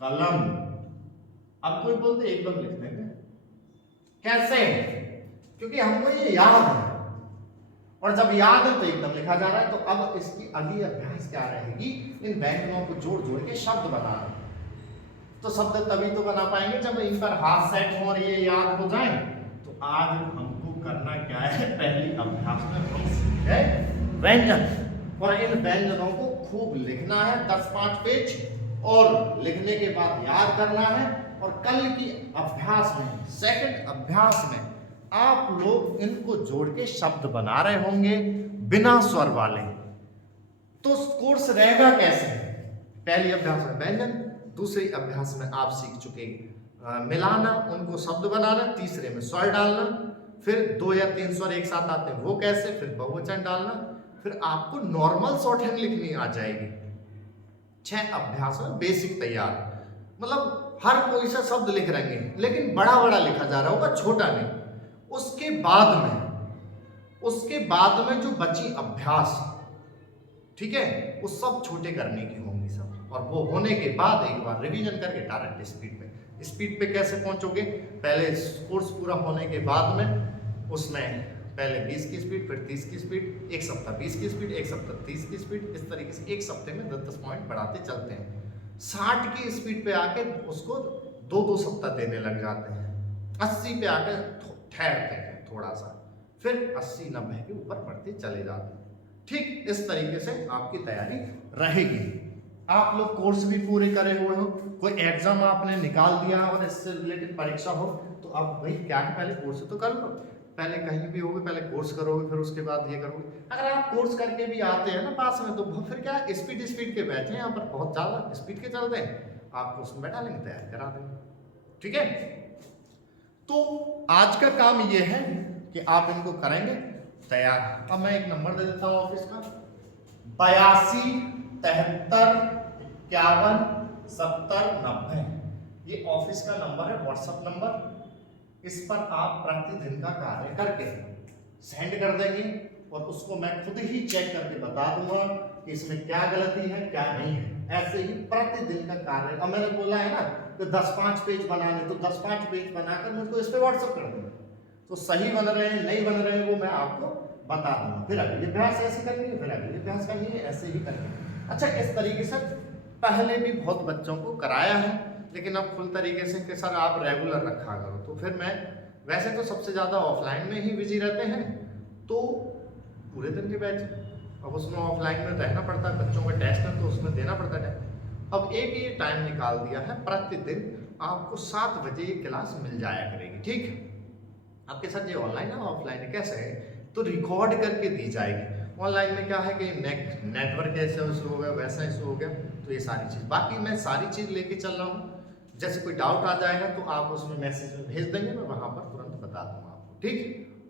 कलम। अब कोई बोलते एकदम लिख देंगे, कैसे, क्योंकि हमको ये याद है, और जब याद है तो एकदम लिखा जा रहा है। तो अब इसकी अगली अभ्यास क्या रहेगी, इन व्यंजनों को जोड़ जोड़ के शब्द बनाना। तो शब्द तभी तो बना पाएंगे जब इन पर हाथ सेट हो और ये याद हो जाए। तो आज हमको करना क्या है, पहली अभ्यास में हम सीखे व्यंजन, और इन व्यंजनों को खूब लिखना है 10-5 पेज, और लिखने के बाद याद करना है। और कल की अभ्यास में, सेकंड अभ्यास में आप लोग इनको जोड़ के शब्द बना रहे होंगे बिना स्वर वाले। तो कोर्स रहेगा कैसे, पहली अभ्यास में व्यंजन, दूसरे अभ्यास में आप सीख चुके मिलाना, उनको शब्द बनाना, तीसरे में स्वर डालना, फिर 2 या 3 स्वर एक साथ आते हैं वो कैसे, फिर बहुवचन डालना, फिर आपको नॉर्मल शॉर्ट हैंड लिखनी आ जाएगी। 6 अभ्यास में बेसिक तैयार, मतलब हर कोई सा शब्द लिख रहे हैं, लेकिन बड़ा बड़ा लिखा जा रहा होगा, छोटा नहीं। उसके बाद में जो बची अभ्यास, ठीक है, वो सब छोटे करने की होंगी सब, और वो होने के बाद एक बार रिवीजन करके डायरेक्ट स्पीड पे कैसे पहुंचोगे, पहले कोर्स पूरा होने के बाद में उसमें पहले 20 की स्पीड, फिर 30 की स्पीड, एक सप्ताह 20 की स्पीड, एक सप्ताह 30 की स्पीड, इस तरीके से एक सप्ताह में 10-10 पॉइंट बढ़ाते चलते हैं। 60 की स्पीड पे आके उसको 2-2 सप्ताह देने लग जाते हैं, 80 पे आके ठहरते हैं थोड़ा सा, फिर 80-90 के ऊपर बढ़ते चले जाते हैं। ठीक इस तरीके से आपकी तैयारी रहेगी। आप लोग कोर्स भी पूरे करे हुए हो, कोई एग्जाम आपने निकाल दिया और इससे रिलेटेड परीक्षा हो, तो आप भाई क्या है, पहले कोर्स तो कर लो। पहले कहीं भी होगे, पहले कोर्स करोगे, फिर उसके बाद ये करोगे। अगर आप कोर्स करके भी आते हैं ना पास में, तो फिर क्या स्पीड के बैठे हैं यहाँ पर, बहुत ज़्यादा स्पीड के चलते हैं, आपको उसमें बैठा लेंगे, तैयार करा देंगे। ठीक है, तो आज का काम ये है कि आप इनको करेंगे तैयार। अब मैं एक नंबर दे देता हूँ ऑफिस का, 82 73 51 70 90। ये ऑफिस का नंबर है, व्हाट्सएप नंबर। इस पर आप प्रतिदिन का कार्य करके सेंड कर देंगे और उसको मैं खुद ही चेक करके बता दूंगा कि इसमें क्या गलती है क्या नहीं है। ऐसे ही प्रतिदिन का कार्य, अब मैंने बोला है ना तो 10-5 पेज बनाने, तो 10-5 पेज बनाकर मुझको इस पे व्हाट्सएप कर दूंगा, तो सही बन रहे हैं नहीं बन रहे हैं वो मैं आपको बता दूंगा। फिर अगली अभ्यास ऐसे करनी है, फिर अगली अभ्यास करनी है, ऐसे ही करनी है। अच्छा, इस तरीके से पहले भी बहुत बच्चों को कराया है, लेकिन अब फुल तरीके से कि सर आप रेगुलर रखा करो, तो फिर मैं वैसे तो सबसे ज़्यादा ऑफलाइन में ही बिजी रहते हैं, तो पूरे दिन के बैच, अब उसमें ऑफलाइन में रहना पड़ता है, बच्चों का टेस्ट है तो उसमें देना पड़ता है। अब एक ये टाइम निकाल दिया है, प्रतिदिन आपको 7 बजे ये क्लास मिल जाया करेगी। ठीक, आपके साथ ये ऑनलाइन है ऑफलाइन है कैसे है, तो रिकॉर्ड करके दी जाएगी। ऑनलाइन में क्या है कि नेटवर्क ऐसे इशू हो गया, वैसा इशू हो गया, तो ये सारी चीज़, बाकी मैं सारी चीज़ लेके चल रहा हूँ। जैसे कोई डाउट आ जाएगा तो आप उसमें मैसेज में भेज देंगे, मैं वहाँ पर तुरंत बता दूंगा आपको। ठीक,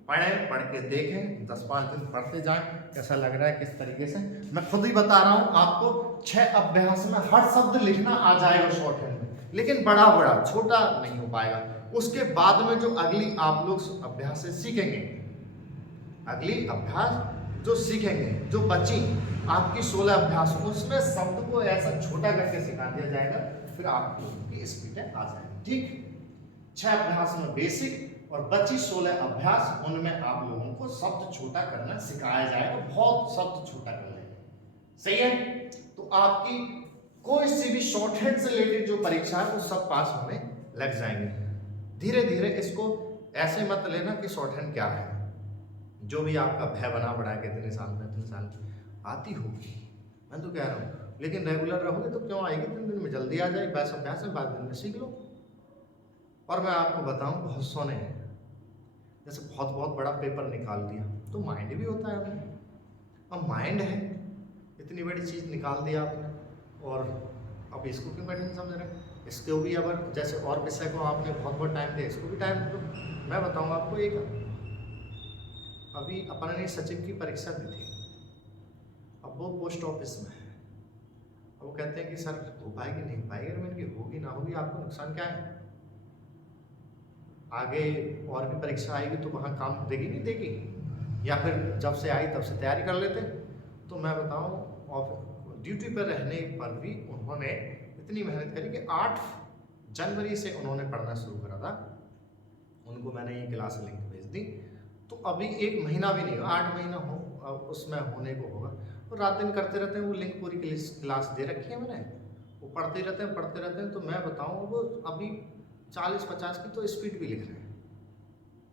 पढ़ें, पढ़ के देखें, 10-5 दिन पढ़ते जाएं, कैसा लग रहा है किस तरीके से। मैं खुद ही बता रहा हूँ आपको, 6 अभ्यास में हर शब्द लिखना आ जाएगा शॉर्ट हैंड में, लेकिन बड़ा बड़ा छोटा नहीं हो पाएगा। उसके बाद में जो अगली आप लोग अभ्यास से सीखेंगे, अगली अभ्यास जो सीखेंगे, जो बची आपकी 16 अभ्यास, उसमें शब्द को ऐसा छोटा करके सिखा दिया जाएगा, फिर आप लोगों की स्पीड आ जाएगी। ठीक, 6 अभ्यास में बेसिक और बची 16 अभ्यास, उनमें आप लोगों को शब्द छोटा करना सिखाया जाएगा, बहुत शब्द छोटा कर लेंगे। सही है, तो आपकी कोई सी भी शॉर्ट हैंड से रिलेटेड जो परीक्षा है वो सब पास होने लग जाएंगे। धीरे धीरे इसको ऐसे मत लेना कि शॉर्ट हैंड क्या है, जो भी आपका भय बना बढ़ा के इतने साल में इतने साल आती होगी, मैं तो कह रहा हूँ, लेकिन रेगुलर रहोगे तो क्यों आएगी, 3 दिन में जल्दी आ जाए, बस अभ्यास में 5 दिन में सीख लो। और मैं आपको बताऊँ, बहुत सोने हैं, जैसे बहुत बहुत बड़ा पेपर निकाल दिया तो माइंड भी होता है अपने, अब माइंड है, इतनी बड़ी चीज़ निकाल दी आपने, और अब इसको क्यों कठिन समझ रहे हैं, इसको भी अगर जैसे और विषय को आपने बहुत बहुत टाइम दिया, इसको भी टाइम दो। मैं बताऊँगा आपको, एक अभी अपन ने सचिव की परीक्षा दी थी, अब वो पोस्ट ऑफिस में है, अब वो कहते हैं कि सर हो पाएगी नहीं पाएगी, अगर मैंने होगी ना होगी आपको नुकसान क्या है, आगे और भी परीक्षा आएगी तो वहाँ काम देगी नहीं देगी, या फिर जब से आई तब से तैयारी कर लेते। तो मैं बताऊँ, ड्यूटी पर रहने पर भी उन्होंने इतनी मेहनत करी कि 8 जनवरी से उन्होंने पढ़ना शुरू करा था, उनको मैंने ये क्लास लिंक भेज दी, तो अभी 1 महीना भी नहीं हुआ, 8 महीना हो उसमें होने को होगा, तो रात दिन करते रहते हैं, वो लिंक पूरी क्लास दे रखी है मैंने, वो पढ़ते रहते हैं। तो मैं बताऊँ, वो अभी 40-50 की तो स्पीड भी लिख रहे हैं,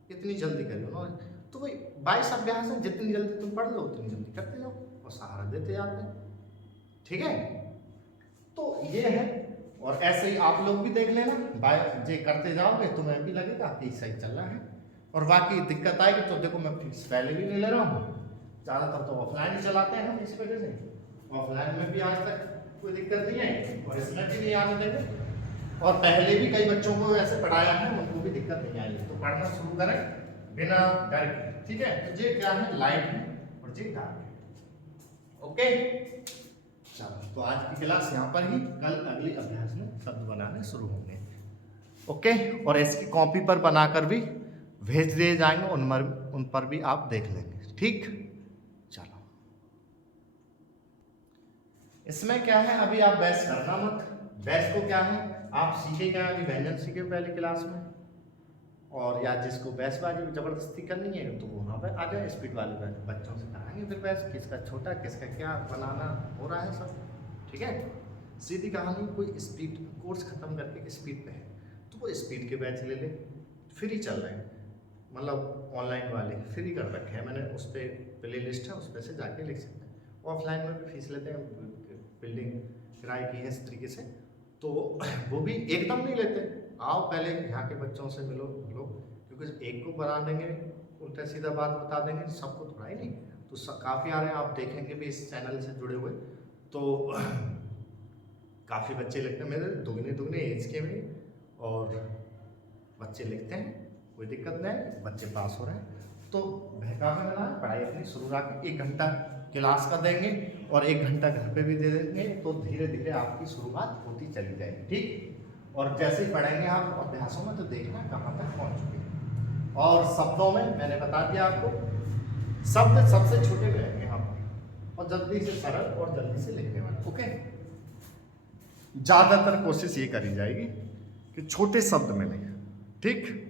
इतनी जल्दी करी उन्होंने। तो वही 22 अभ्यास है, जितनी जल्दी तुम पढ़ लो उतनी जल्दी करते जाओ और सहारा देते जाते हैं। ठीक है, तो ये है, और ऐसे ही आप लोग भी देख लेना, जे करते जाओगे तुम्हें भी लगेगा कि सही चल रहा है, और बाकी दिक्कत आएगी तो देखो मैं फीस पहले भी नहीं ले रहा हूँ, ज़्यादातर तो ऑफलाइन ही चलाते हैं हम, इस वजह से ऑफलाइन में भी आज तक कोई दिक्कत नहीं है और इसमें भी नहीं आने देंगे, और पहले भी कई बच्चों को ऐसे पढ़ाया है, उनको भी दिक्कत नहीं आई, तो पढ़ना शुरू करें बिना डर के। ठीक है, तो ये क्या है, लाइट है और ये डार्क है। ओके, चलो, तो आज की क्लास यहाँ पर ही, कल अगली अभ्यास में शब्द बनाने शुरू होंगे। ओके, और इसकी कॉपी पर बनाकर भी भेज दिए जाएंगे, उन पर भी आप देख लेंगे। ठीक, चलो, इसमें क्या है, अभी आप बहस करना मत, बहस को क्या है आप सीखे क्या, अभी व्यंजन सीखे पहले क्लास में, और या जिसको बहसबाजी जबरदस्ती करनी है तो वहाँ पर आ जाए, स्पीड वाले बच्चों से कराएंगे फिर बहस, किसका छोटा किसका क्या बनाना हो रहा है सब। ठीक है, सीधी कहानी, कोई स्पीड कोर्स खत्म करके स्पीड पे है, वो स्पीड के बैच ले ले, फ्री चल रहे हैं, मतलब ऑनलाइन वाले फ्री कर रखे हैं मैंने, उस पर प्ले लिस्ट है, उस पर से जाके लिख सकते हैं। ऑफलाइन में भी फीस लेते हैं, बिल्डिंग किराए की है इस तरीके से, तो वो भी एकदम नहीं लेते। आओ पहले यहाँ के बच्चों से मिलो, क्योंकि एक को बना देंगे, उल्टा सीधा बात बता देंगे, सबको थोड़ा ही नहीं, तो काफ़ी आ रहे हैं, आप देखेंगे भी इस चैनल से जुड़े हुए, तो काफ़ी बच्चे लिखते हैं मेरे दुगने एज के भी, और बच्चे लिखते हैं, कोई दिक्कत नहीं, बच्चे पास हो रहे हैं। तो बहका में ना पढ़ाई अपनी शुरू रखें, 1 घंटा क्लास का देंगे और 1 घंटा घर पे भी दे देंगे, तो धीरे धीरे आपकी शुरुआत होती चली जाएगी, ठीक। और जैसे ही पढ़ेंगे आप अभ्यासों में, तो देखना कहाँ तक पहुँच चुके हैं। और शब्दों में मैंने बता दिया आपको, शब्द सबसे छोटे रहेंगे यहाँ पर, और जल्दी से सरल और जल्दी से लिखने वाले, ओके। ज़्यादातर कोशिश ये करी जाएगी कि छोटे शब्द में लिखें, ठीक।